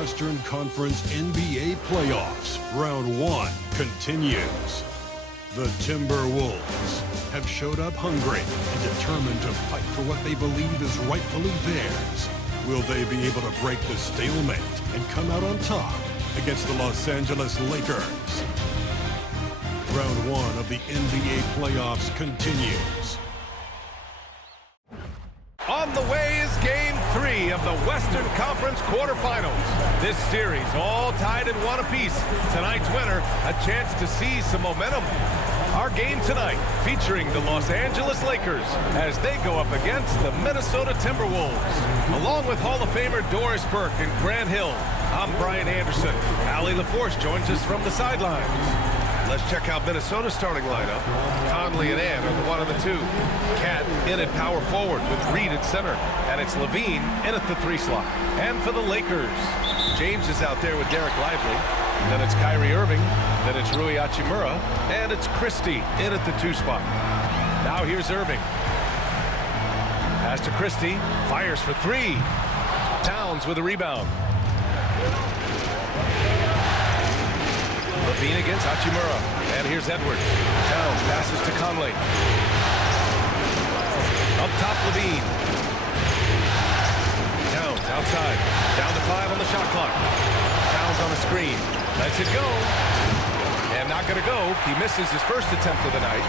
Western Conference NBA Playoffs. Round 1 continues. The Timberwolves have showed up hungry and determined to fight for what they believe is rightfully theirs. Will they be able to break the stalemate and come out on top against the Los Angeles Lakers? Round 1 of the NBA playoffs continues. On the way is Game 3 of the Western Conference quarterfinals. This series all tied in one apiece. Tonight's winner, a chance to seize some momentum. Our game tonight featuring the Los Angeles Lakers as they go up against the Minnesota Timberwolves. Along with Hall of Famer Doris Burke and Grant Hill, I'm Brian Anderson. Allie LaForce joins us from the sidelines. Let's check out Minnesota's starting lineup. Conley and Ann are the 1 and the 2. Cat in at power forward with Reed at center. And it's Levine in at the 3 slot. And for the Lakers, James is out there with Derek Lively. Then it's Kyrie Irving. Then it's Rui Hachimura. And it's Christie in at the 2 spot. Now here's Irving. Pass to Christie. Fires for 3. Towns with a rebound. Levine against Hachimura. And here's Edwards. Towns passes to Conley. Up top, Levine. Towns outside. Down to 5 on the shot clock. Towns on the screen. Lets it go. And not going to go. He misses his first attempt of the night.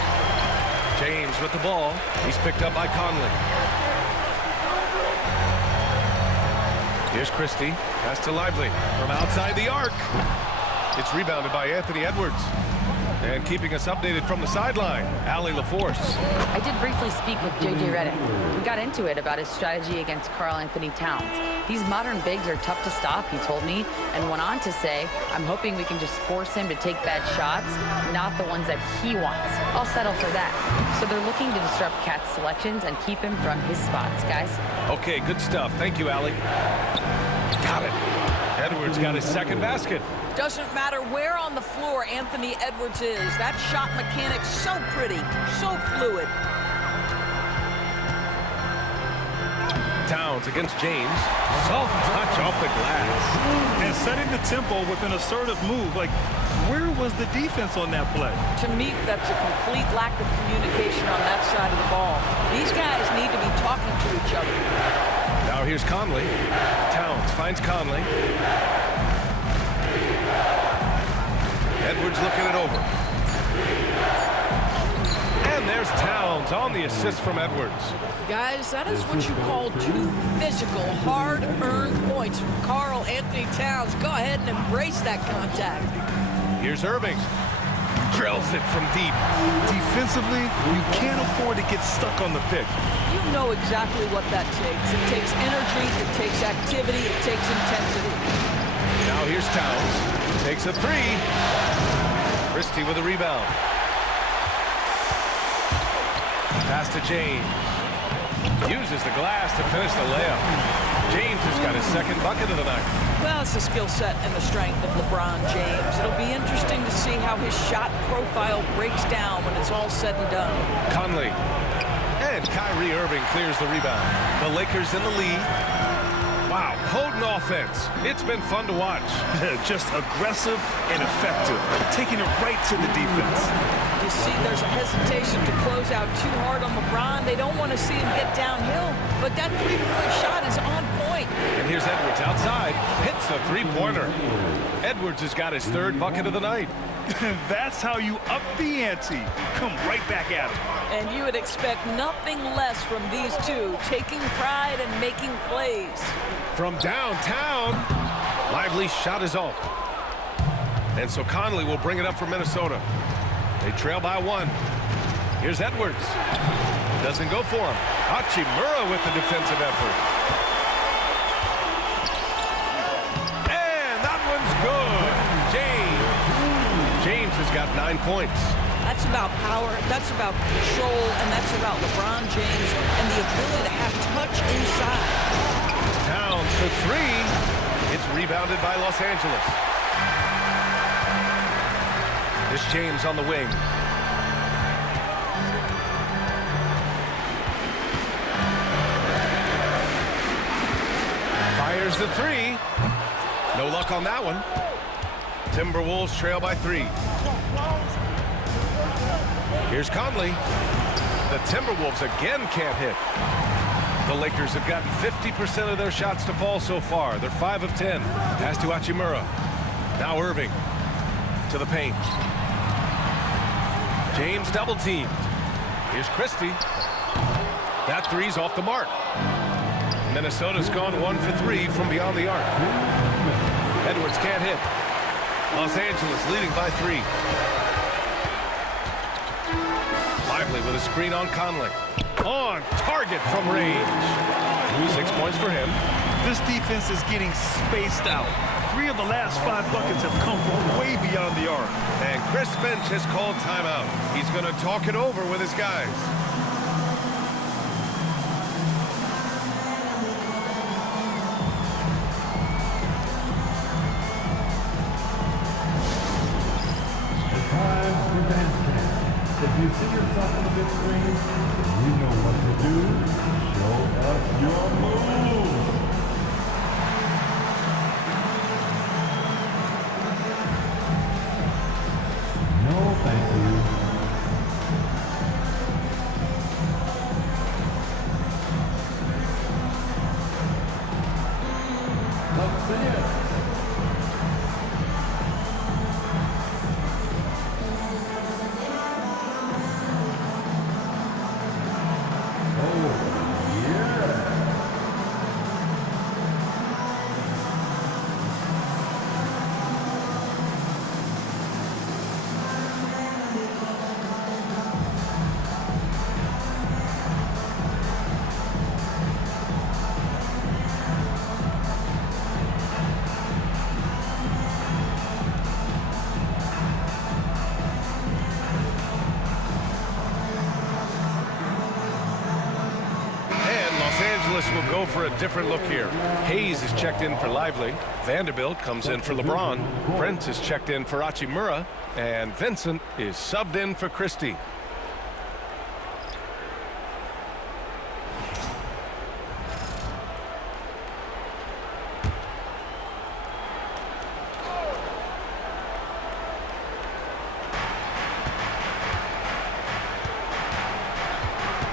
James with the ball. He's picked up by Conley. Here's Christie. Pass to Lively. From outside the arc. It's rebounded by Anthony Edwards. And keeping us updated from the sideline, Allie LaForce. I did briefly speak with J.J. Redick. We got into it about his strategy against Karl Anthony Towns. These modern bigs are tough to stop, he told me, and went on to say, I'm hoping we can just force him to take bad shots, not the ones that he wants. I'll settle for that. So they're looking to disrupt Cat's selections and keep him from his spots, guys. Okay, good stuff. Thank you, Allie. Got it. Edwards got his second basket. Doesn't matter where on the floor Anthony Edwards is. That shot mechanic's so pretty, so fluid. Towns against James. Soft touch off the glass. And setting the tempo with an assertive move. Like, where was the defense on that play? To me, that's a complete lack of communication on that side of the ball. These guys need to be talking to each other. Now here's Conley. Towns finds Conley. Edwards looking it over. And there's Towns on the assist from Edwards. Guys, that is what you call 2 physical, hard-earned points from Karl Anthony Towns. Go ahead and embrace that contact. Here's Irving. Drills it from deep. Defensively, you can't afford to get stuck on the pick. You know exactly what that takes. It takes energy, it takes activity, it takes intensity. Now here's Towns. Takes a 3. Christie with a rebound. Pass to James. Uses the glass to finish the layup. James has got his second bucket of the night. Well, it's the skill set and the strength of LeBron James. It'll be interesting to see how his shot profile breaks down when it's all said and done. Conley. And Kyrie Irving clears the rebound. The Lakers in the lead. Wow, potent offense. It's been fun to watch. Just aggressive and effective, taking it right to the defense. You see, there's a hesitation to close out too hard on LeBron. They don't want to see him get downhill, but that three-point shot is on point. And here's Edwards outside, hits a three-pointer. Edwards has got his 3rd bucket of the night. That's how you up the ante. Come right back at him. And you would expect nothing less from these two, taking pride and making plays. From downtown, Lively's shot is off. And so Conley will bring it up for Minnesota. They trail by 1. Here's Edwards. Doesn't go for him. Hachimura with the defensive effort. And that one's good. James has got 9 points. That's about power, that's about control, and that's about LeBron James and the ability to have touch inside. Towns for 3. It's rebounded by Los Angeles. There's James on the wing. Fires the 3. No luck on that one. Timberwolves trail by 3. Here's Conley. The Timberwolves again can't hit. The Lakers have gotten 50% of their shots to fall so far. They're 5 of 10. Pass to Hachimura. Now Irving to the paint. James double teamed. Here's Christie. That three's off the mark. Minnesota's gone 1 for 3 from beyond the arc. Edwards can't hit. Los Angeles leading by 3. Lively with a screen on Conley. On target from range. 6 points for him. This defense is getting spaced out. 3 of the last 5 buckets have come from way beyond the arc. And Chris Finch has called timeout. He's going to talk it over with his guys. If you see yourself on the big screen, then you know what to do. Show us your moves. No, thank you. Let's see it. Will go for a different look here. Hayes is checked in for Lively. Vanderbilt comes in for LeBron. Prince is checked in for Hachimura. And Vincent is subbed in for Christie.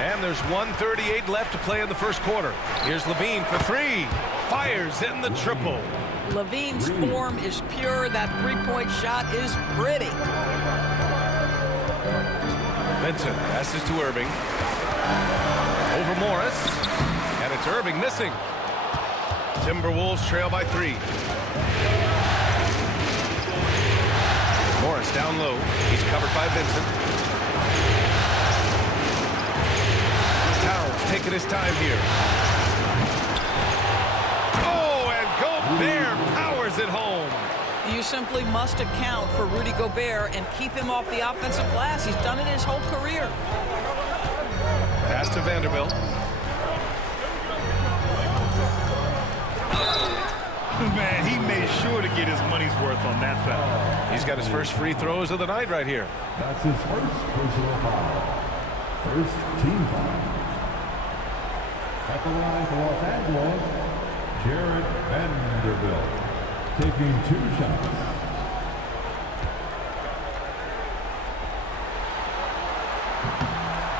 And there's 1:38 left to play in the first quarter. Here's Levine for 3. Fires in the triple. Levine's form is pure. That three-point shot is pretty. Vincent passes to Irving. Over Morris. And it's Irving missing. Timberwolves trail by 3. Morris down low. He's covered by Vincent. Taking his time here. Oh, and Gobert powers it home. You simply must account for Rudy Gobert and keep him off the offensive glass. He's done it his whole career. Pass to Vanderbilt. Man, he made sure to get his money's worth on that foul. He's got his first free throws of the night right here. That's his first personal foul. First team foul. At the line for Los Angeles, Jarred Vanderbilt, taking 2 shots.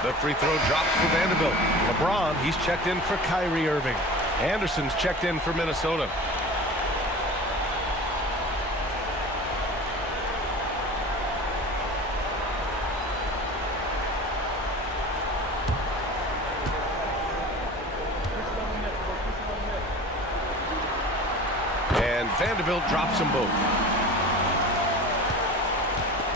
The free throw drops for Vanderbilt. LeBron, he's checked in for Kyrie Irving. Anderson's checked in for Minnesota. Vanderbilt drops them both.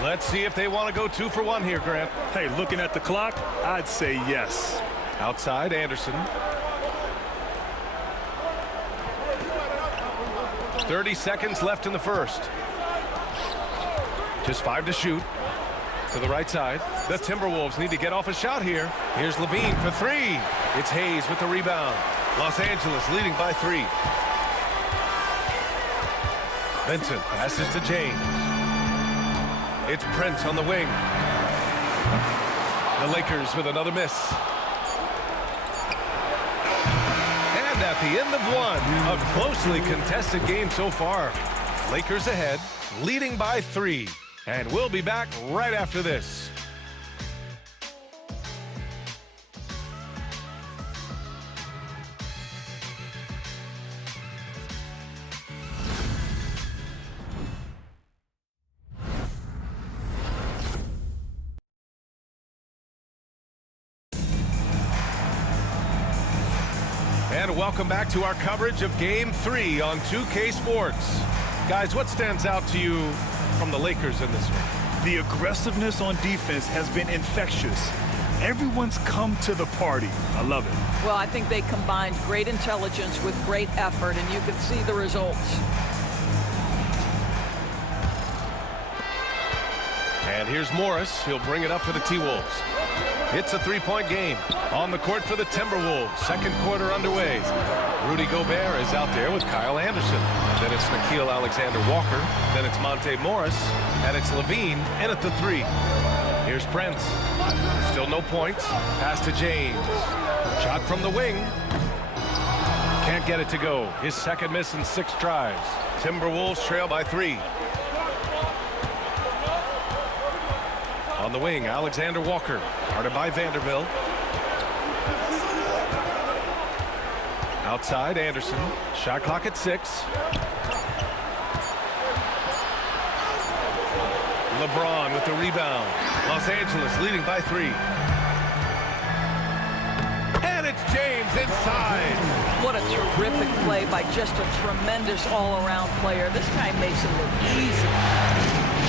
Let's see if they want to go 2 for 1 here, Grant. Hey, looking at the clock, I'd say yes. Outside, Anderson. 30 seconds left in the first. Just 5 to shoot. To the right side. The Timberwolves need to get off a shot here. Here's Levine for 3. It's Hayes with the rebound. Los Angeles leading by 3. Vincent passes to James. It's Prince on the wing. The Lakers with another miss. And at the end of one, a closely contested game so far. Lakers ahead, leading by 3. And we'll be back right after this. And welcome back to our coverage of Game 3 on 2K Sports. Guys, what stands out to you from the Lakers in this one? The aggressiveness on defense has been infectious. Everyone's come to the party. I love it. Well, I think they combined great intelligence with great effort, and you can see the results. And here's Morris. He'll bring it up for the T-Wolves. It's a three-point game on the court for the Timberwolves. Second quarter underway. Rudy Gobert is out there with Kyle Anderson. Then it's Nickeil Alexander-Walker. Then it's Monte Morris. And it's Levine in at the 3. Here's Prince. Still no points. Pass to James. Shot from the wing. Can't get it to go. His second miss in 6 tries. Timberwolves trail by 3. On the wing, Alexander Walker, guarded by Vanderbilt. Outside, Anderson. Shot clock at 6. LeBron with the rebound. Los Angeles leading by 3. And it's James inside. What a terrific play by just a tremendous all-around player. This guy makes it look easy.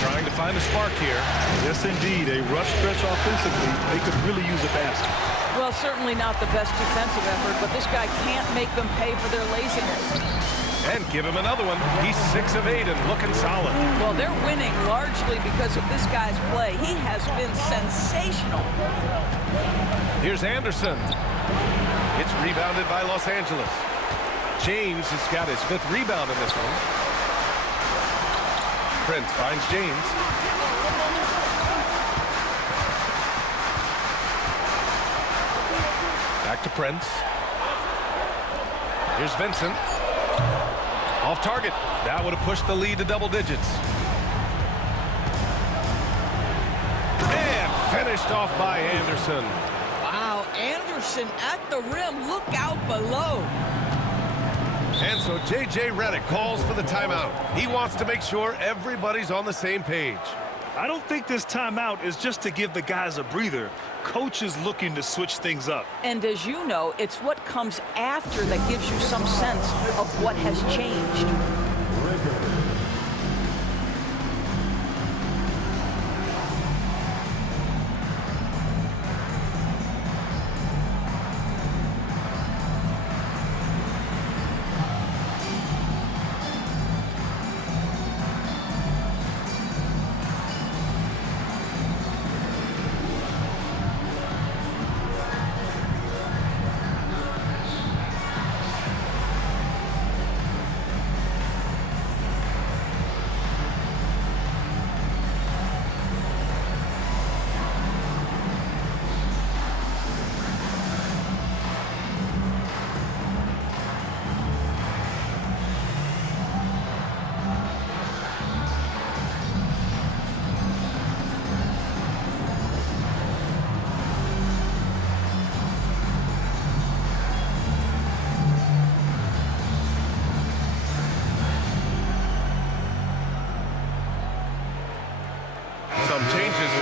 Trying to find a spark here. Yes, indeed. A rough stretch offensively. They could really use a basket. Well, certainly not the best defensive effort, but this guy can't make them pay for their laziness. And give him another one. He's 6 of 8 and looking solid. Well, they're winning largely because of this guy's play. He has been sensational. Here's Anderson. It's rebounded by Los Angeles. James has got his 5th rebound in this one. Prince finds James. Back to Prince. Here's Vincent. Off target. That would have pushed the lead to double digits. And finished off by Anderson. Wow, Anderson at the rim. Look out below. And so J.J. Redick calls for the timeout. He wants to make sure everybody's on the same page. I don't think this timeout is just to give the guys a breather. Coach is looking to switch things up. And as you know, it's what comes after that gives you some sense of what has changed.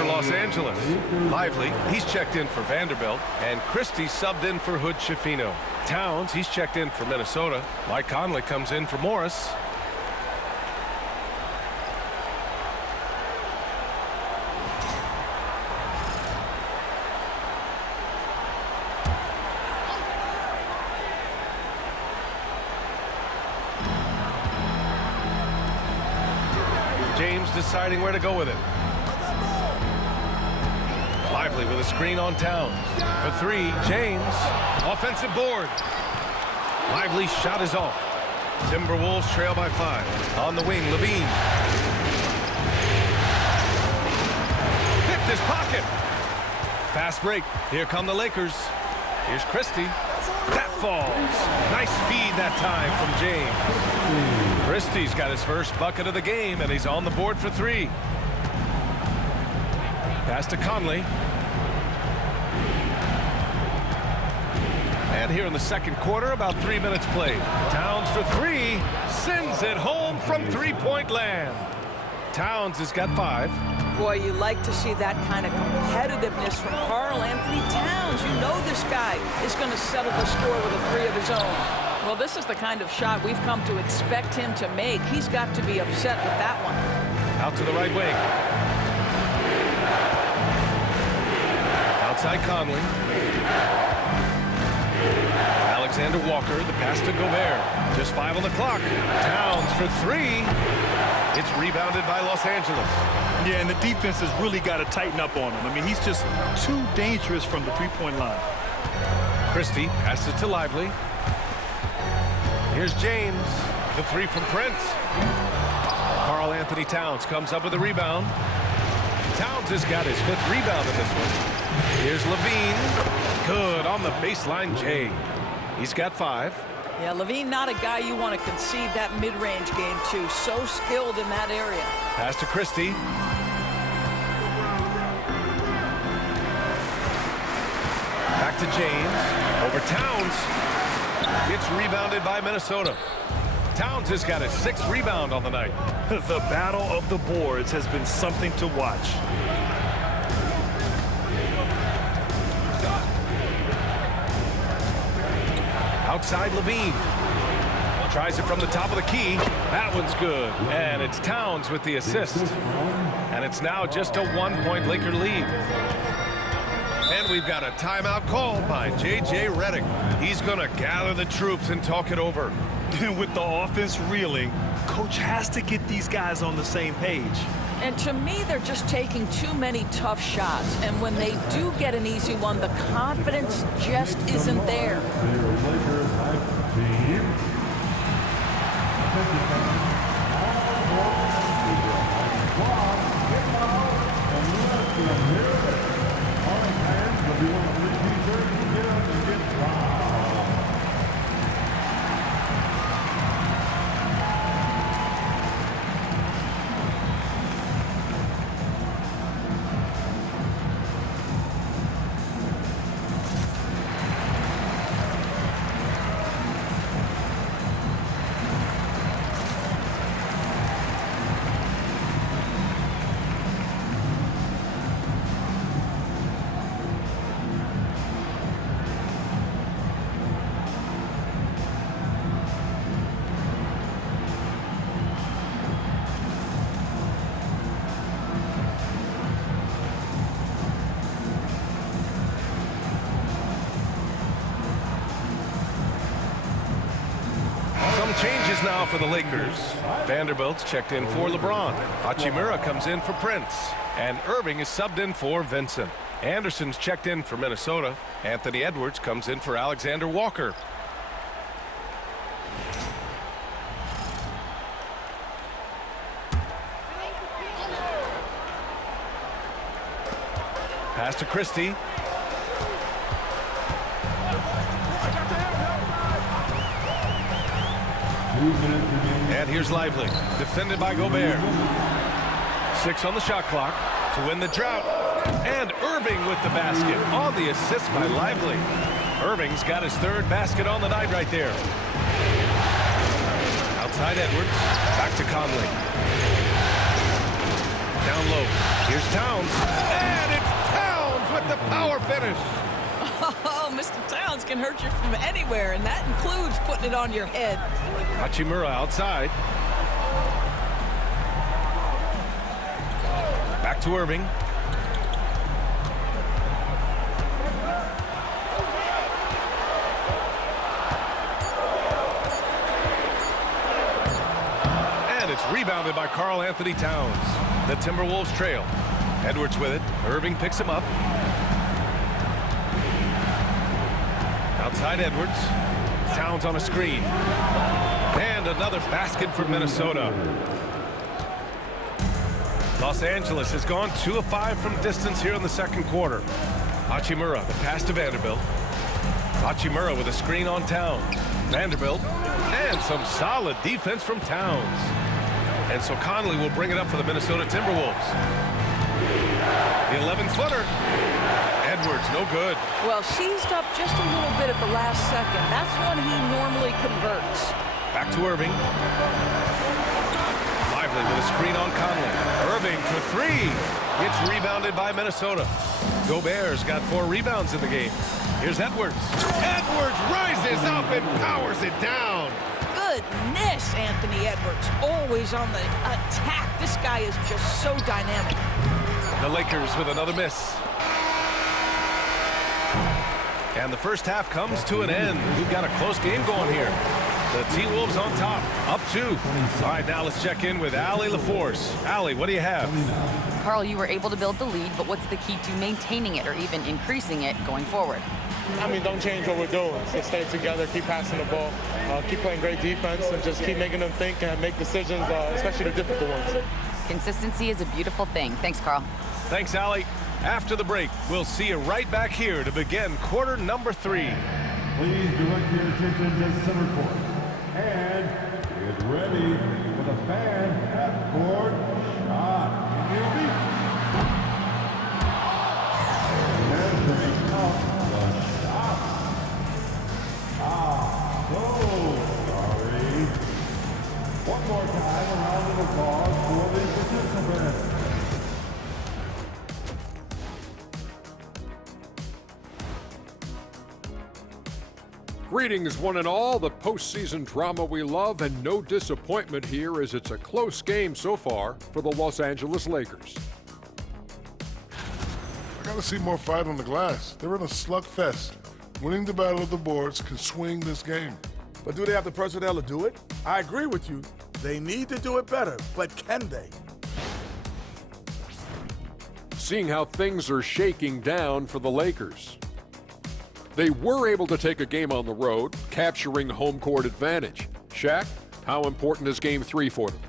Los Angeles. Lively, he's checked in for Vanderbilt, and Christie subbed in for Hood Schifino. Towns, he's checked in for Minnesota. Mike Conley comes in for Morris. James deciding where to go with it. Lively with a screen on Towns. For 3, James. Offensive board. Lively's shot is off. Timberwolves trail by 5. On the wing, Levine. Picked his pocket. Fast break. Here come the Lakers. Here's Christie. That falls. Nice feed that time from James. Christie's got his first bucket of the game, and he's on the board for 3. Pass to Conley. And here in the second quarter, about 3 minutes played. Towns for 3. Sends it home from three-point land. Towns has got 5. Boy, you like to see that kind of competitiveness from Karl-Anthony Towns. You know this guy is going to settle the score with a 3 of his own. Well, this is the kind of shot we've come to expect him to make. He's got to be upset with that one. Out to the right wing. Outside Conley. Alexander Walker, the pass to Gobert. Just 5 on the clock. Towns for 3. It's rebounded by Los Angeles. Yeah, and the defense has really got to tighten up on him. I mean, he's just too dangerous from the three-point line. Christie passes to Lively. Here's James. The 3 from Prince. Karl-Anthony Towns comes up with a rebound. Towns has got his 5th rebound in this one. Here's Levine. Good on the baseline, Jay. He's got 5. Yeah, Levine not a guy you want to concede that mid-range game to. So skilled in that area. Pass to Christie. Back to James. Over Towns. It's rebounded by Minnesota. Towns has got his 6th rebound on the night. The battle of the boards has been something to watch. Outside Levine. Tries it from the top of the key. That one's good. And it's Towns with the assist. And it's now just a 1-point Laker lead. And we've got a timeout called by J.J. Redick. He's going to gather the troops and talk it over. With the offense reeling, coach has to get these guys on the same page. And to me, they're just taking too many tough shots. And when they do get an easy one, the confidence just isn't there. Changes now for the Lakers. Vanderbilt's checked in for LeBron. Hachimura comes in for Prince. And Irving is subbed in for Vincent. Anderson's checked in for Minnesota. Anthony Edwards comes in for Alexander Walker. Pass to Christie. And here's Lively, defended by Gobert. 6 on the shot clock to win the drought. And Irving with the basket on the assist by Lively. Irving's got his 3rd basket on the night right there. Outside Edwards, back to Conley. Down low, here's Towns. And it's Towns with the power finish. Oh, Mr. Towns can hurt you from anywhere, and that includes putting it on your head. Hachimura outside. Back to Irving. And it's rebounded by Karl-Anthony Towns. The Timberwolves trail. Edwards with it. Irving picks him up. Outside Edwards. Towns on a screen. And another basket for Minnesota. Los Angeles has gone 2 of 5 from distance here in the second quarter. Hachimura, the pass to Vanderbilt. Hachimura with a screen on Towns. Vanderbilt, and some solid defense from Towns. And so Conley will bring it up for the Minnesota Timberwolves. The 11-footer. Edwards, no good. Well, seized up just a little bit at the last second. That's when he normally converts. Back to Irving. Lively with a screen on Conley. Irving for three. It's rebounded by Minnesota. Gobert's got 4 rebounds in the game. Here's Edwards. Edwards rises up and powers it down. Goodness, Anthony Edwards. Always on the attack. This guy is just so dynamic. The Lakers with another miss. And the first half comes to an end. We've got a close game going here. The T-Wolves on top, up 2. All right, now let's check in with Allie LaForce. Allie, what do you have? Carl, you were able to build the lead, but what's the key to maintaining it or even increasing it going forward? I mean, don't change what we're doing. So stay together, keep passing the ball, keep playing great defense, and just keep making them think and make decisions, especially the difficult ones. Consistency is a beautiful thing. Thanks, Carl. Thanks, Allie. After the break, we'll see you right back here to begin quarter number 3. Please direct your attention to center court. And get ready for the fan half-court shot. Hear me? Measuring up the shot. So sorry. One more time, a round of applause for the participants. Greetings, one and all. The postseason drama we love, and no disappointment here as it's a close game so far for the Los Angeles Lakers. I gotta see more fight on the glass. They're in a slugfest. Winning the battle of the boards can swing this game. But do they have the personnel to do it? I agree with you. They need to do it better, but can they? Seeing how things are shaking down for the Lakers. They were able to take a game on the road, capturing home court advantage. Shaq, how important is Game 3 for them?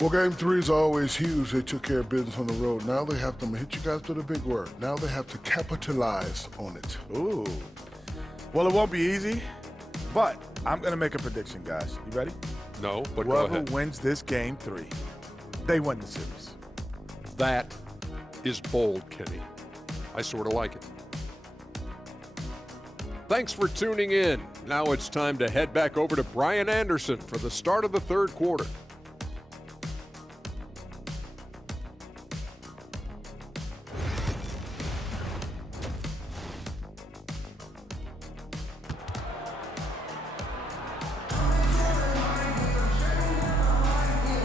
Well, Game 3 is always huge. They took care of business on the road. Now they have to, I'm gonna hit you guys with a big word. Now they have to capitalize on it. Ooh. Well, it won't be easy, but I'm going to make a prediction, guys. You ready? No, but go Whoever ahead. wins this Game 3, they win the series. That is bold, Kenny. I sort of like it. Thanks for tuning in. Now it's time to head back over to Brian Anderson for the start of the third quarter.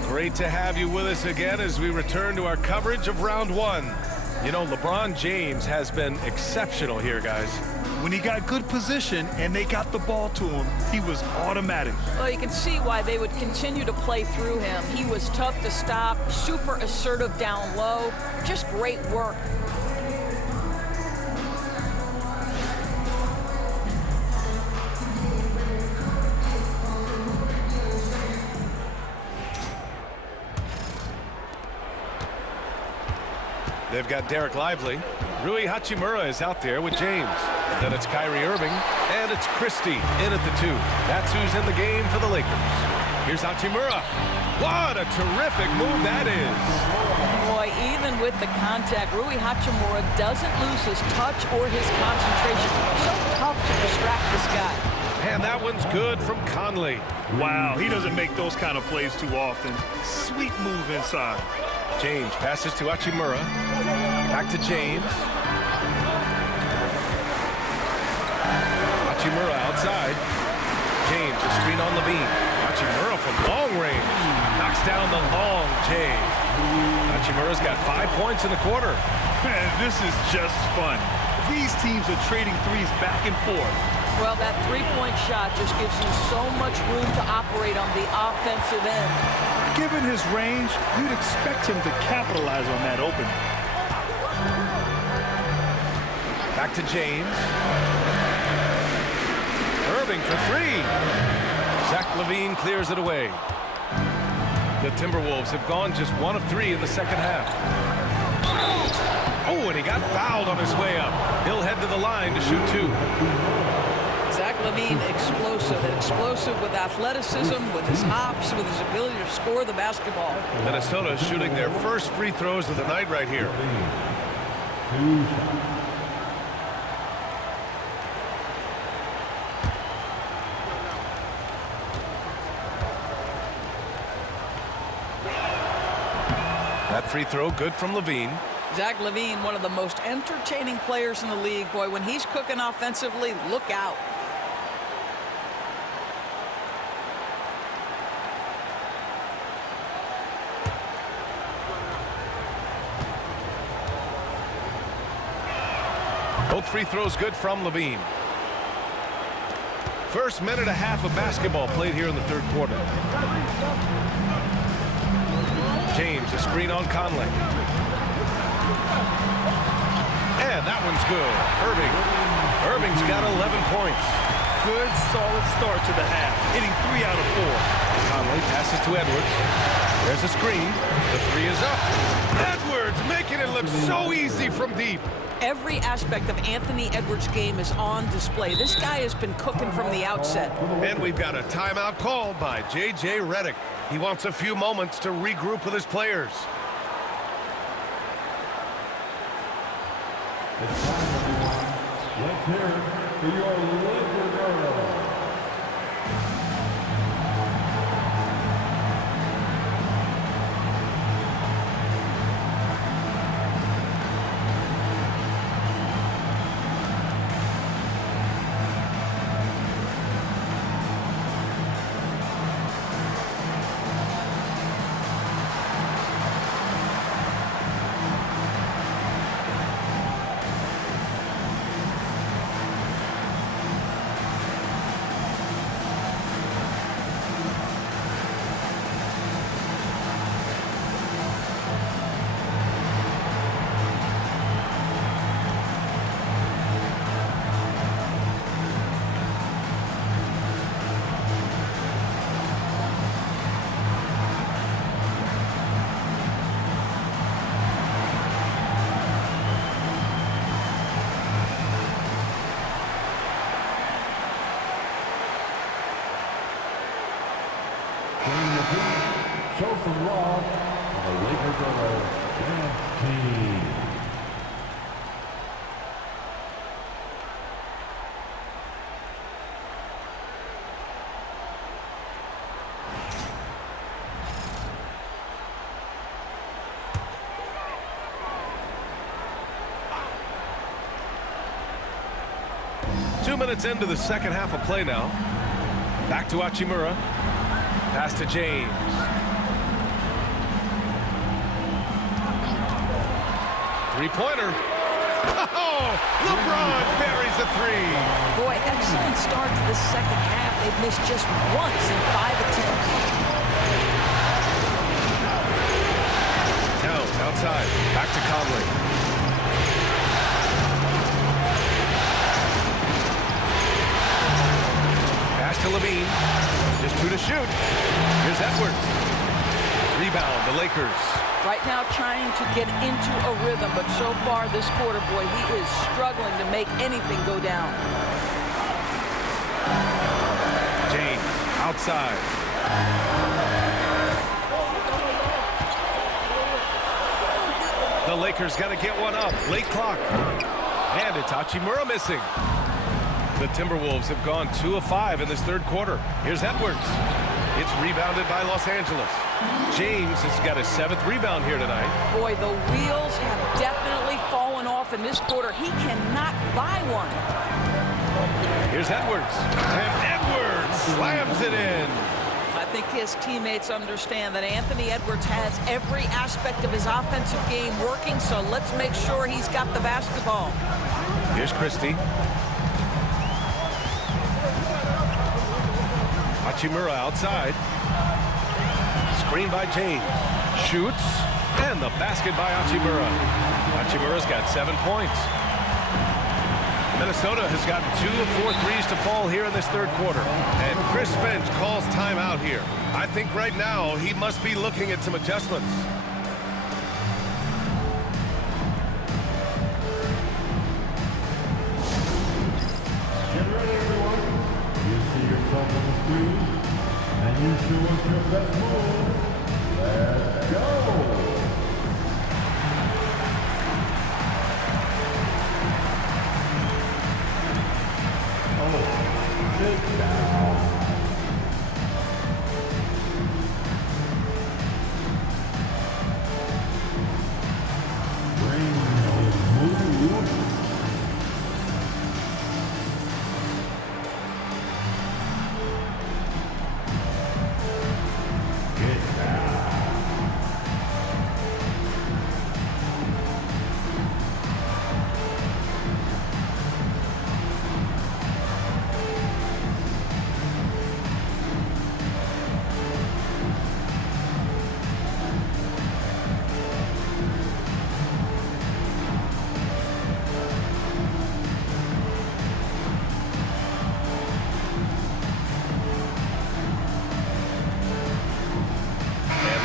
Great to have you with us again as we return to our coverage of round 1. You know, LeBron James has been exceptional here, guys. When he got good position and they got the ball to him, he was automatic. Well, you can see why they would continue to play through him. He was tough to stop, super assertive down low, just great work. They've got Derek Lively. Rui Hachimura is out there with James. Then it's Kyrie Irving, and it's Christie in at the 2. That's who's in the game for the Lakers. Here's Hachimura. What a terrific move that is. Boy, even with the contact, Rui Hachimura doesn't lose his touch or his concentration. So tough to distract this guy. And that one's good from Conley. Wow, he doesn't make those kind of plays too often. Sweet move inside. James passes to Hachimura. Back to James. Hachimura outside. James, a screen on Levine. Hachimura from long range. Knocks down the long J. Hachimura's got 5 points in the quarter. Man, this is just fun. These teams are trading threes back and forth. Well, that three-point shot just gives you so much room to operate on the offensive end. Given his range, you'd expect him to capitalize on that opening. Back to James. Irving for 3. Zach LaVine clears it away. The Timberwolves have gone just 1 of 3 in the second half. Oh, and he got fouled on his way up. He'll head to the line to shoot 2. Zach LaVine, explosive with athleticism, with his hops, with his ability to score the basketball. Minnesota is shooting their first free throws of the night right here. That free throw good from LaVine. Zach LaVine, one of the most entertaining players in the league. Boy, when he's cooking offensively, look out. Both free throws good from LaVine. First minute and a half of basketball played here in the third quarter. James, a screen on Conley. And that one's good. Irving's got 11 points. Good, solid start to the half, hitting 3 out of 4. Conley passes to Edwards. There's a screen. The three is up. Edwards making it look so easy from deep. Every aspect of Anthony Edwards' game is on display. This guy has been cooking from the outset. And we've got a timeout called by J.J. Redick. He wants a few moments to regroup with his players. It's time, everyone. Let's hear it for your Laker girls. Show some love to the Laker girls dance team. Two minutes into the second half of play now. Back to Hachimura. Pass to James. Three-pointer. Oh, LeBron buries a three. Boy, excellent start to the second half. They've missed just once in 5 attempts. Towns outside. Back to Conley. Pass to LaVine. Just 2 to shoot. Here's Edwards. Rebound, the Lakers. Right now trying to get into a rhythm, but so far this quarter, boy, he is struggling to make anything go down. James, outside. The Lakers got to get one up. Late clock. And it's Hachimura missing. The Timberwolves have gone 2 of 5 in this third quarter. Here's Edwards. It's rebounded by Los Angeles. James has got his 7th rebound here tonight. Boy, the wheels have definitely fallen off in this quarter. He cannot buy one. Here's Edwards. And Edwards slams it in. I think his teammates understand that Anthony Edwards has every aspect of his offensive game working, so let's make sure he's got the basketball. Here's Christie. Hachimura outside. Screen by James. Shoots. And the basket by Hachimura. Hachimura's got 7 points. Minnesota has gotten 2 of 4 threes to fall here in this third quarter. And Chris Finch calls timeout here. I think right now he must be looking at some adjustments. Get ready, everyone. show us your best move. Let's go. Oh, sit down.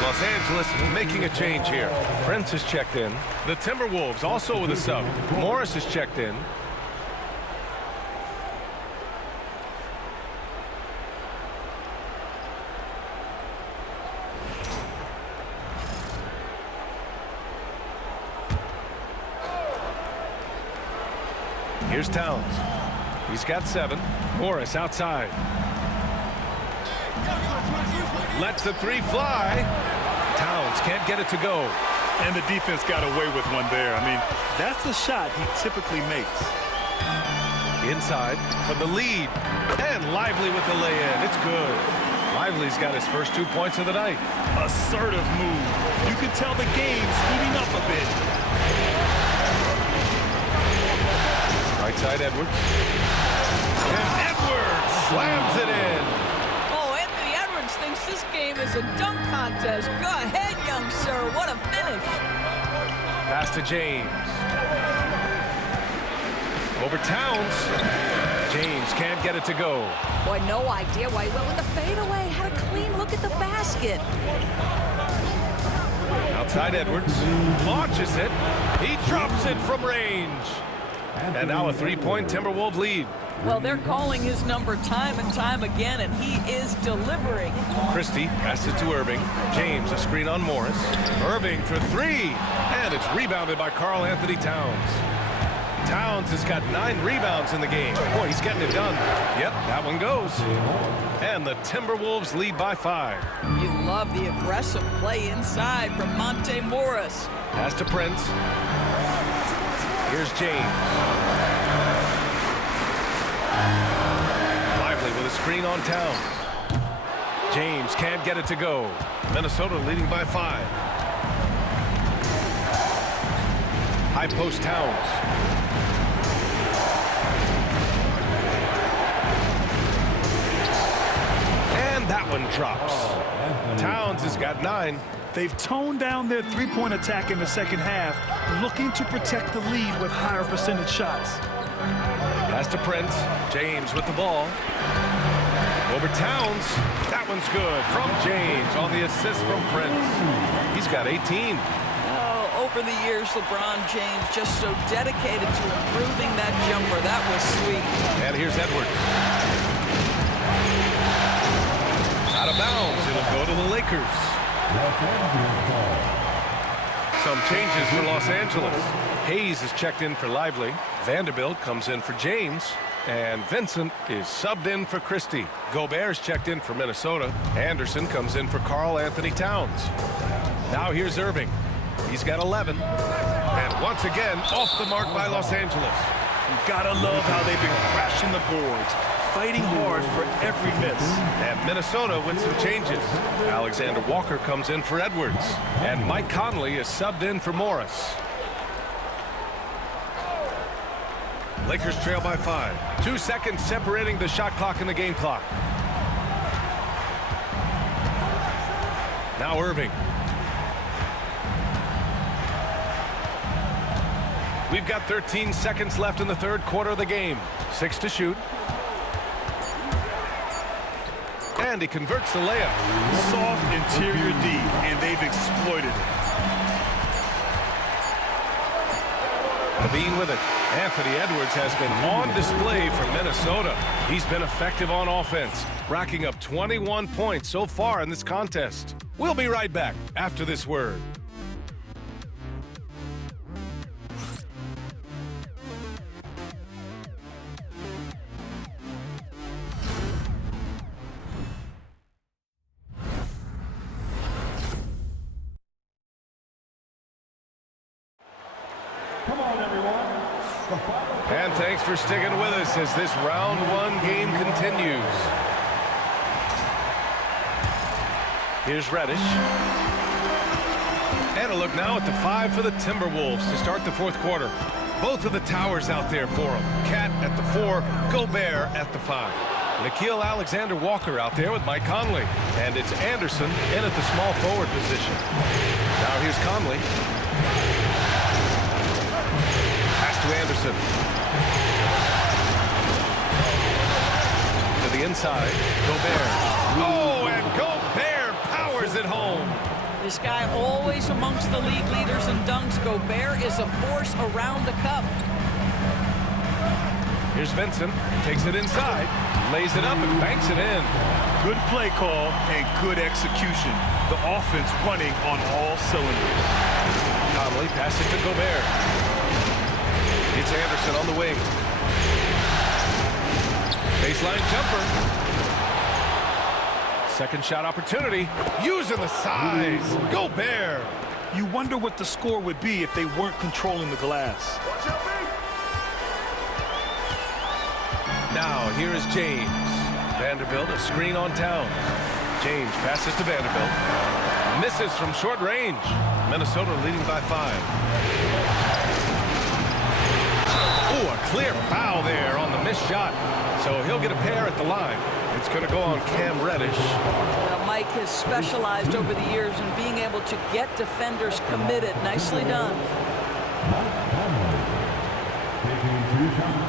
Los Angeles making a change here. Prince is checked in. The Timberwolves also with a sub. Morris is checked in. Here's Towns. He's got 7. Morris outside. Lets the 3 fly. Towns can't get it to go. And the defense got away with one there. I mean, that's the shot he typically makes. Inside for the lead. And Lively with the lay-in. It's good. Lively's got his first 2 points of the night. Assertive move. You can tell the game's heating up a bit. Right side, Edwards. And Edwards slams it in. Oh, Anthony Edwards thinks this game is a dunk contest. Go ahead, young sir. What a finish. Pass to James. Over Towns. James can't get it to go. Boy, no idea why he went with the fadeaway. Had a clean look at the basket. Outside Edwards. Launches it. He drops it from range. And now a 3-point Timberwolves lead. Well, they're calling his number time and time again, and he is delivering. Christie passes it to Irving. James, a screen on Morris. Irving for 3. And it's rebounded by Karl Anthony Towns. Towns has got 9 rebounds in the game. Boy, he's getting it done. Yep, that one goes. And the Timberwolves lead by 5. You love the aggressive play inside from Monte Morris. Pass to Prince. Here's James. Lively with a screen on Towns. James can't get it to go. Minnesota leading by 5. High post Towns. And that one drops. Towns has got 9. They've toned down their three-point attack in the second half, looking to protect the lead with higher percentage shots. Pass to Prince. James with the ball. Over Towns. That one's good. From James on the assist from Prince. He's got 18. Oh, over the years, LeBron James just so dedicated to improving that jumper. That was sweet. And here's Edwards. Out of bounds. It'll go to the Lakers. Some changes for Los Angeles. Hayes is checked in for Lively. Vanderbilt comes in for James. And Vincent is subbed in for Christie. Gobert's checked in for Minnesota. Anderson comes in for Karl Anthony Towns. Now here's Irving. He's got 11. And once again, off the mark by Los Angeles. You gotta love how they've been crashing the boards, fighting hard for every miss. And Minnesota with some changes. Alexander Walker comes in for Edwards. And Mike Conley is subbed in for Morris. Lakers trail by 5. 2 seconds separating the shot clock and the game clock. Now Irving. We've got 13 seconds left in the third quarter of the game. 6 to shoot. And he converts the layup. Soft interior D, and they've exploited it. Levine with it. Anthony Edwards has been on display for Minnesota. He's been effective on offense, racking up 21 points so far in this contest. We'll be right back after this word. Come on, everyone. And thanks for sticking with us as this round one game continues. Here's Reddish. And a look now at the 5 for the Timberwolves to start the fourth quarter. Both of the towers out there for them. Cat at the 4, Gobert at the 5. Nickeil Alexander-Walker out there with Mike Conley. And it's Anderson in at the small forward position. Now here's Conley. Pass to Anderson. To the inside, Gobert. Oh, and Gobert powers it home. This guy always amongst the league leaders in dunks. Gobert is a force around the cup. Here's Vincent. Takes it inside. Lays it up and banks it in. Good play call and good execution. The offense running on all cylinders. Conley passes to Gobert. It's Anderson on the wing. Baseline jumper. Second shot opportunity. Using the size. Gobert. You wonder what the score would be if they weren't controlling the glass. Now here is James. Vanderbilt, a screen on Towns. James passes to Vanderbilt. Misses from short range. Minnesota leading by 5. Oh, a clear foul there on the missed shot. So he'll get a pair at the line. It's going to go on Cam Reddish. Mike has specialized over the years in being able to get defenders committed. Nicely done. Taking 2 shots.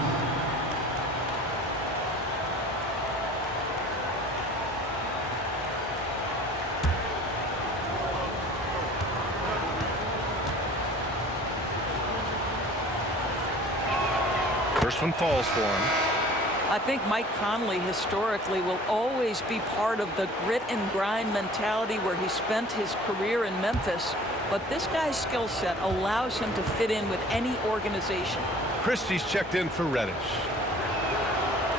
First one falls for him. I think Mike Conley historically will always be part of the grit and grind mentality where he spent his career in Memphis. But this guy's skill set allows him to fit in with any organization. Christie's checked in for Reddish.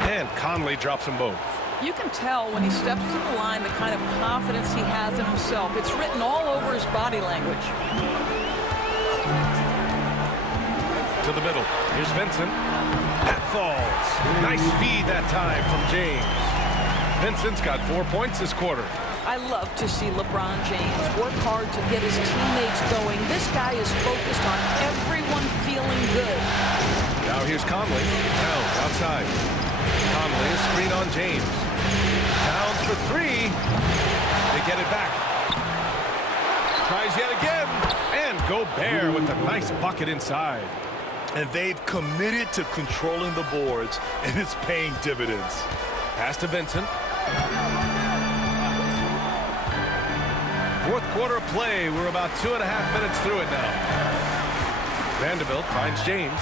And Conley drops them both. You can tell when he steps to the line the kind of confidence he has in himself. It's written all over his body language. To the middle. Here's Vincent. That falls. Nice feed that time from James. Vincent's got 4 points this quarter. I love to see LeBron James work hard to get his teammates going. This guy is focused on everyone feeling good. Now here's Conley. Towns outside. Conley, a screen on James. Towns for 3. They get it back. Tries yet again. And Gobert with a nice bucket inside. And they've committed to controlling the boards, and it's paying dividends. Pass to Vincent. Fourth quarter of play. We're about 2.5 minutes through it now. Vanderbilt finds James.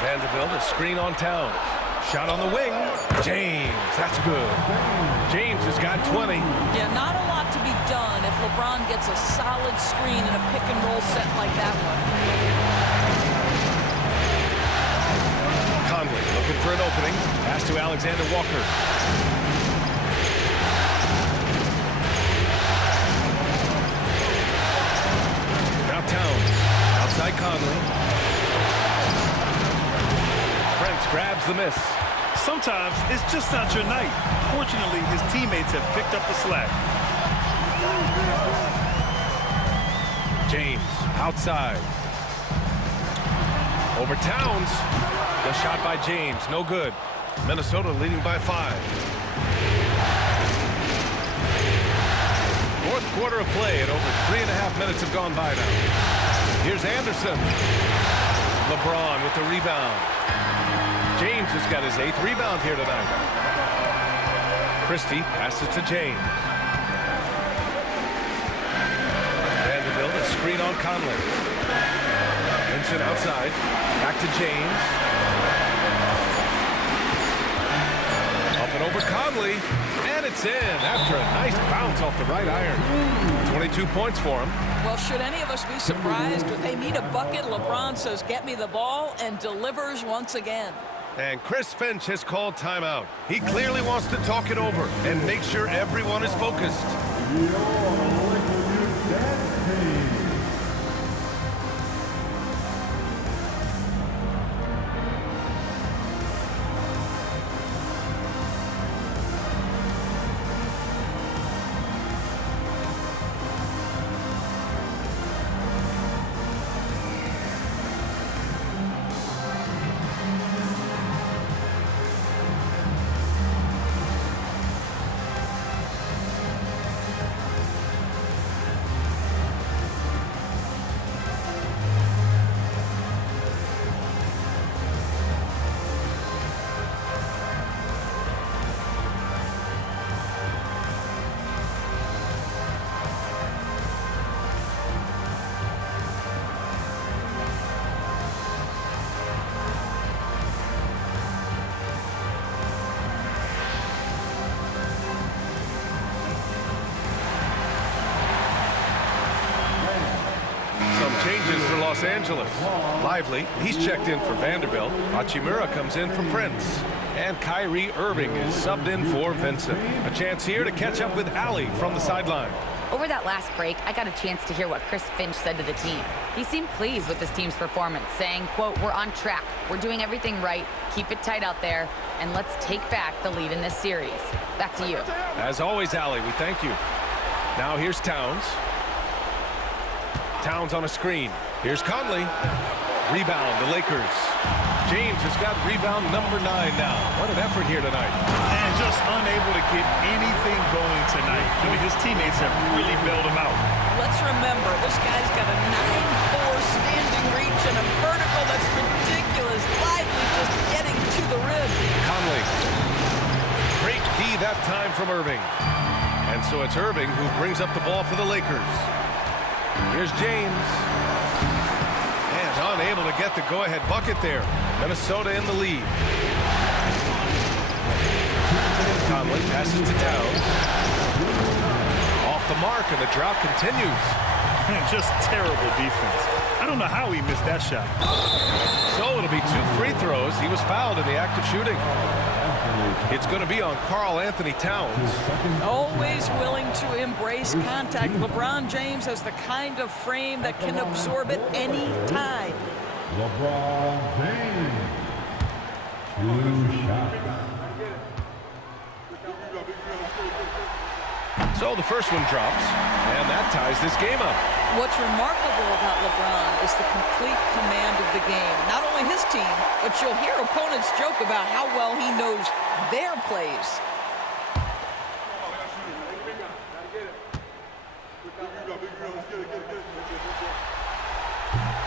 Vanderbilt, a screen on Towns. Shot on the wing. James, that's good. James has got 20. Yeah, not a lot to be done if LeBron gets a solid screen in a pick and roll set like that one. Conley looking for an opening. Pass to Alexander Walker. Now Towns. Outside Conley. Prince grabs the miss. Sometimes it's just not your night. Fortunately, his teammates have picked up the slack. James outside. Over Towns. The shot by James, no good. Minnesota leading by 5. Fourth quarter of play and over 3.5 minutes have gone by now. Here's Anderson. LeBron with the rebound. James has got his 8th rebound here tonight. Christie passes to James. Vanderbilt, a screen on Conley. Thompson outside. Back to James. Up and over Conley. And it's in after a nice bounce off the right iron. 22 points for him. Well, should any of us be surprised if they need a bucket, LeBron says, get me the ball, and delivers once again. And Chris Finch has called timeout. He clearly wants to talk it over and make sure everyone is focused. Changes for Los Angeles. Lively, he's checked in for Vanderbilt. Hachimura comes in for Prince. And Kyrie Irving is subbed in for Vincent. A chance here to catch up with Allie from the sideline. Over that last break, I got a chance to hear what Chris Finch said to the team. He seemed pleased with his team's performance, saying, quote, we're on track. We're doing everything right. Keep it tight out there. And let's take back the lead in this series. Back to you. As always, Allie, we thank you. Now here's Towns. Towns on a screen. Here's Conley. Rebound, the Lakers. James has got rebound number 9 now. What an effort here tonight. And just unable to get anything going tonight. I mean, his teammates have really bailed him out. Let's remember, this guy's got a 9'4" standing reach and a vertical that's ridiculous. Lively just getting to the rim. Conley. Great D that time from Irving. And so it's Irving who brings up the ball for the Lakers. Here's James. And unable to get the go-ahead bucket there. Minnesota in the lead. Conley passes to Towns. Off the mark, and the drought continues. Just terrible defense. I don't know how he missed that shot. So it'll be 2 free throws. He was fouled in the act of shooting. It's going to be on Karl Anthony Towns. Always willing to embrace contact. LeBron James has the kind of frame that can absorb it any time. LeBron James. 2 shots. So the first one drops, and that ties this game up. What's remarkable about LeBron is the complete command of the game. Not only his team, but you'll hear opponents joke about how well he knows their plays.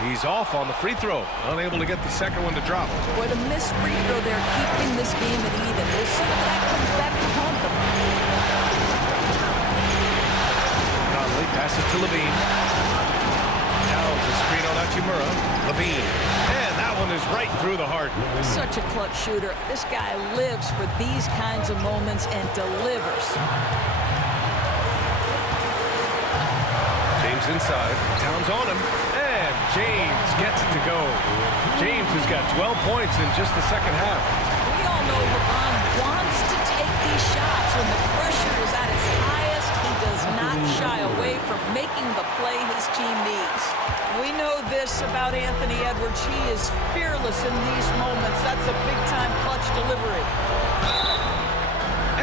He's off on the free throw, unable to get the second one to drop. Boy, the missed free throw there keeping this game at even. We'll see if that comes back to haunt them. Conley passes to Levine. Towns a screen on Hachimura. Levine. And that one is right through the heart. Such a clutch shooter. This guy lives for these kinds of moments and delivers. James inside. Towns on him. And James gets it to go. James has got 12 points in just the second half. We all know LeBron wants to take these shots. When the pressure is at its highest, he does not shy away from making the play his team needs. We know this about Anthony Edwards. He is fearless in these moments. That's a big-time clutch delivery.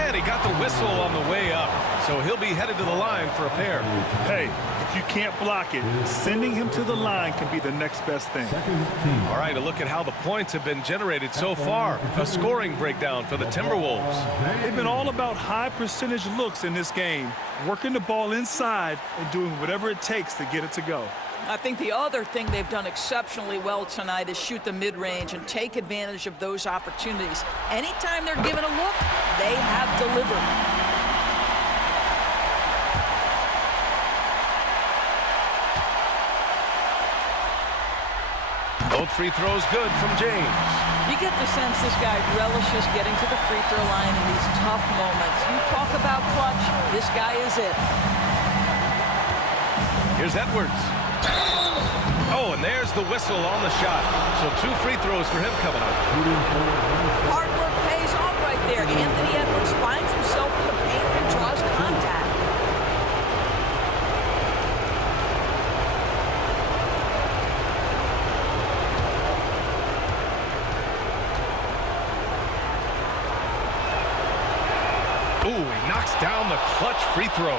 And he got the whistle on the way up, so he'll be headed to the line for a pair. Hey, if you can't block it, sending him to the line can be the next best thing. All right, a look at how the points have been generated so far. A scoring breakdown for the Timberwolves. They've been all about high percentage looks in this game, working the ball inside and doing whatever it takes to get it to go. I think the other thing they've done exceptionally well tonight is shoot the mid-range and take advantage of those opportunities. Anytime they're given a look, they have delivered. Both free throws good from James. You get the sense this guy relishes getting to the free throw line in these tough moments. You talk about clutch, this guy is it. Here's Edwards. Oh, and there's the whistle on the shot. So 2 free throws for him coming up. Hard work pays off right there. Anthony Edwards finds himself in the paint and draws contact. Ooh, he knocks down the clutch free throw.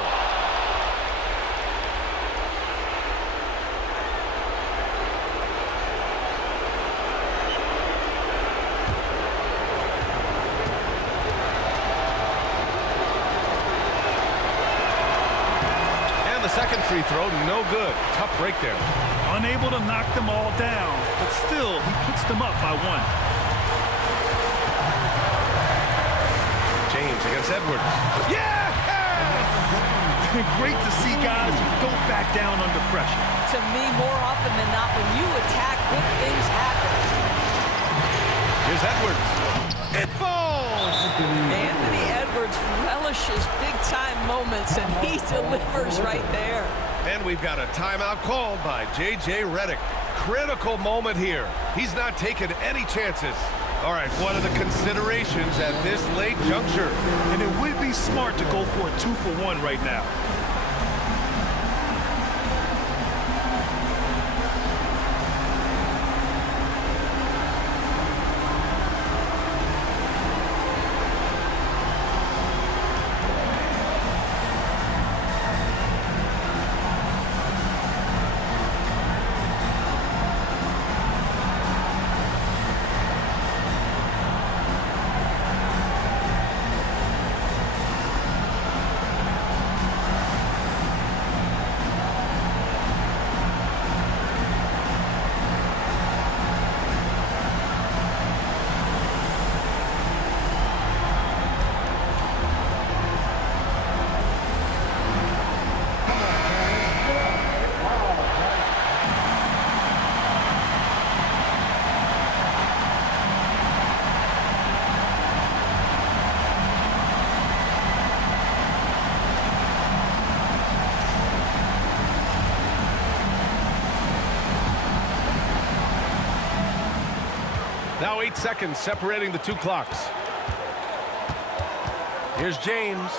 And the second free throw, no good. Tough break there. Unable to knock them all down, but still, he puts them up by 1. James against Edwards. Yes! Great to see guys who don't back down under pressure. To me, more often than not, when you attack, good things happen. Here's Edwards. It falls! Anthony Edwards relishes big-time moments, and he delivers right there. And we've got a timeout called by J.J. Redick. Critical moment here. He's not taking any chances. All right, what are the considerations at this late juncture? And it would be smart to go for a 2-for-1 right now. Now 8 seconds separating the 2 clocks. Here's James.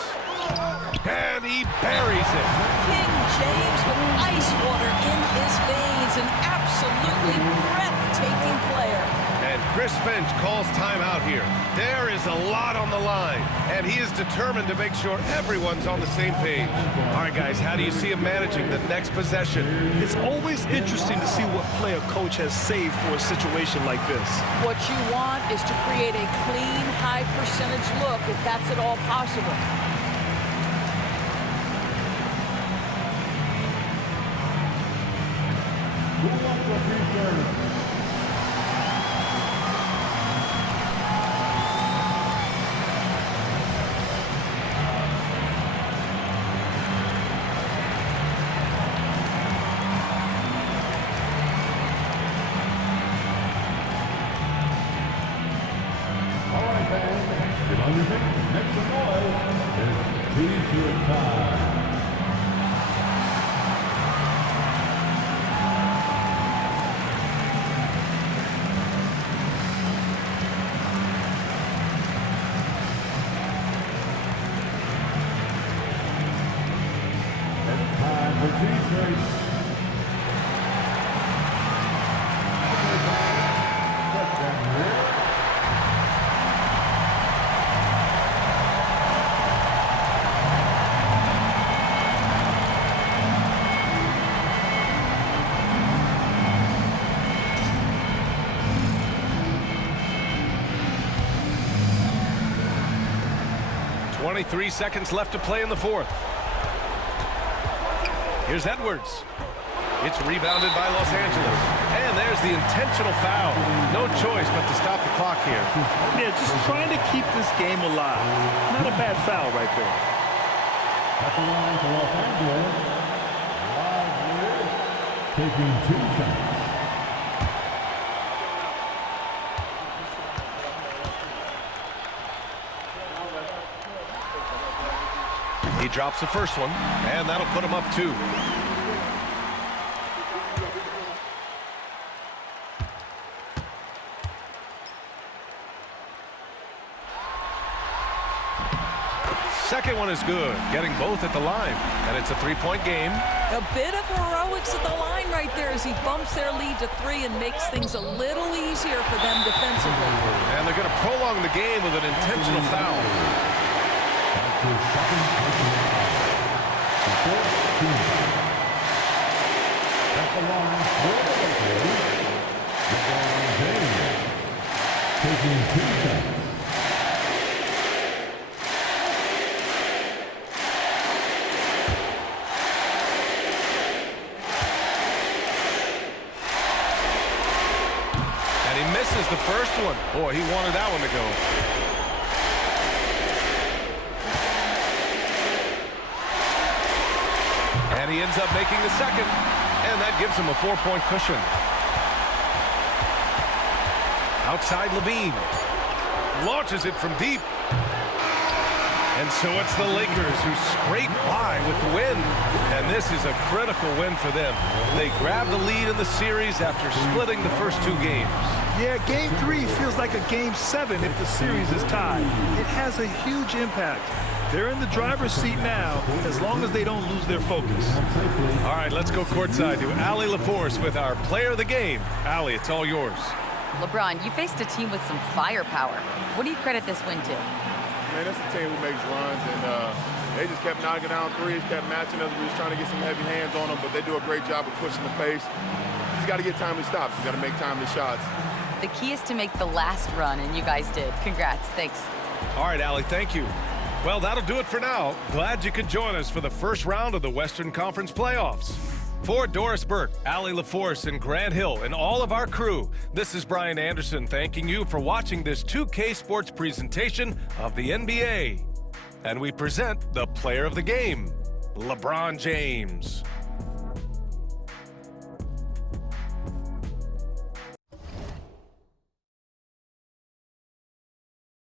And he buries it. King James with ice water in his veins. An absolutely breathtaking player. And Chris Finch calls timeout here. There is a lot on the line, and he is determined to make sure everyone's on the same page. All right, guys, how do you see him managing the next possession? It's always interesting to see what play a coach has saved for a situation like this. What you want is to create a clean, high-percentage look, if that's at all possible. Who wants the free serve? All right, fans, get on your feet, make some noise. It's T-shirt time. It's time for T-shirts. Okay, fans, put them here. Three seconds left to play in the 4th. Here's Edwards. It's rebounded by Los Angeles. And there's the intentional foul. No choice but to stop the clock here. Yeah, just trying to keep this game alive. Not a bad foul right there. At the line for Los Angeles, live here, taking 2 shots. He drops the first one, and that'll put him up 2. Second one is good, getting both at the line, and it's a 3-point game. A bit of heroics at the line right there as he bumps their lead to 3 and makes things a little easier for them defensively. And they're going to prolong the game with an intentional foul. At the line for the Lakers, LeBron James, taking 2 shots. The first one. Boy, he wanted that one to go. And he ends up making the second. And that gives him a 4-point cushion. Outside Levine. Launches it from deep. And so it's the Lakers who scrape by with the win. And this is a critical win for them. They grab the lead in the series after splitting the first 2 games. Yeah, Game 3 feels like a Game 7 if the series is tied. It has a huge impact. They're in the driver's seat now, as long as they don't lose their focus. All right, let's go courtside to Allie LaForce with our player of the game. Allie, it's all yours. LeBron, you faced a team with some firepower. What do you credit this win to? Man, that's a team who makes runs, and they just kept knocking down threes, kept matching us. We was trying to get some heavy hands on them, but they do a great job of pushing the pace. He's got to get timely stops. He's got to make timely shots. The key is to make the last run, and you guys did. Congrats. Thanks. All right, Allie, thank you. Well, that'll do it for now. Glad you could join us for the first round of the Western Conference playoffs. For Doris Burke, Allie LaForce, and Grant Hill, and all of our crew, this is Brian Anderson thanking you for watching this 2K Sports presentation of the NBA. And we present the player of the game, LeBron James.